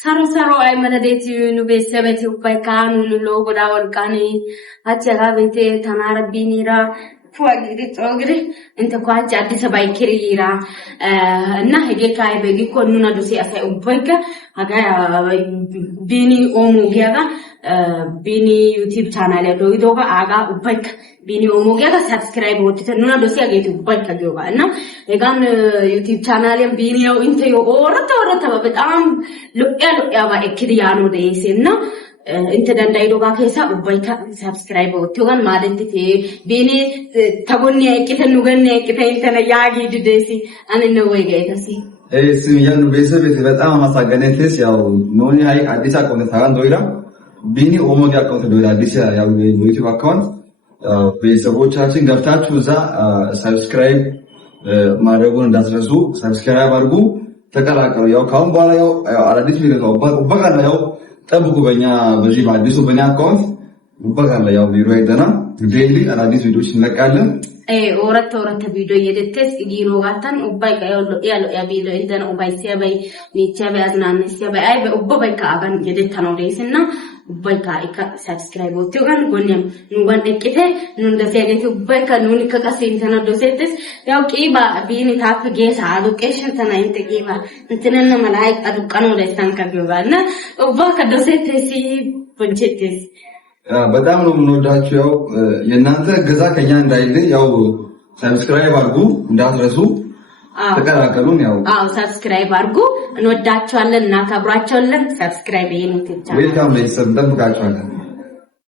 Saro ay manadeti nu besebeti upai kanu logo da walkani achaga bete tanara binira fuagiri togri inte ko acha Addis Ababa kirira na hege kai begi konnuna dosi asai upaika aga bini omugiaga bini YouTube channel ya doidoga aga upaika bini omugiaga subscribe wotte nuna dosi ageti upaika gyoga na egan YouTube channel ya bini yo inte yo orata betam loya ba ekidiyano deisena inte dandaidoga kesa ubaika subscribe wotugan madenti bini tagonni ekiten nuganne ekiten intana yagi didesi anne wegaytasi ስሚያን ቤተሰብ በጣም ማሳገነቴስ ያው ኖኒ አይ አዲስ አካውንት ታጋን ዶይራ ቢኒ ኦሞዲ አካውንት ዶይራ አዲስ ያው ዩቲዩብ አካውንት ቤተሰቦቻችን ገብታችሁ እዛ ሰብስክራይብ ማድረጉን እንዳትረሱ ሰብስክራይብ አድርጉ ተቀላቀሉ ያው ካሁን በኋላ ያው አዲስ ቪዲዮ ነው በቃ ያው ጠብቁ በእኛ በዚህ በአዲሱ በእኛ አካውንት በቃ ያው ቪዲዮ አይተና ዴይሊ አዲስ ቪዲዮዎች እንለቃለን orata video yedetes igiro gatan ubay kayo ya video intana ubay siabay ni siabay aznan siabay ay ubay ka agan yedetano desina ubay ka ika subscribe otugan gonem nugan ekite nunda segete ubay ka nuni ka kasintana dosetes yaw kiba bini tap gesa education tana inte kiba intana malay adukano desan ka gyogarna ubay ka dosetes punchetes በጣም ነው የምንወዳችሁ ያው የናንተ ገዛ ከኛ እንዳይልኝ ያው ሰብስክራይብ አድርጉ እንዳትረሱ ተቀላቀሉን ያው ሰብስክራይብ አድርጉ እንወዳችኋለን እናከብራችኋለን ሰብስክራይብ ይሄን ትቻ ዌልካም ለይሰም ጠብቃችኋለን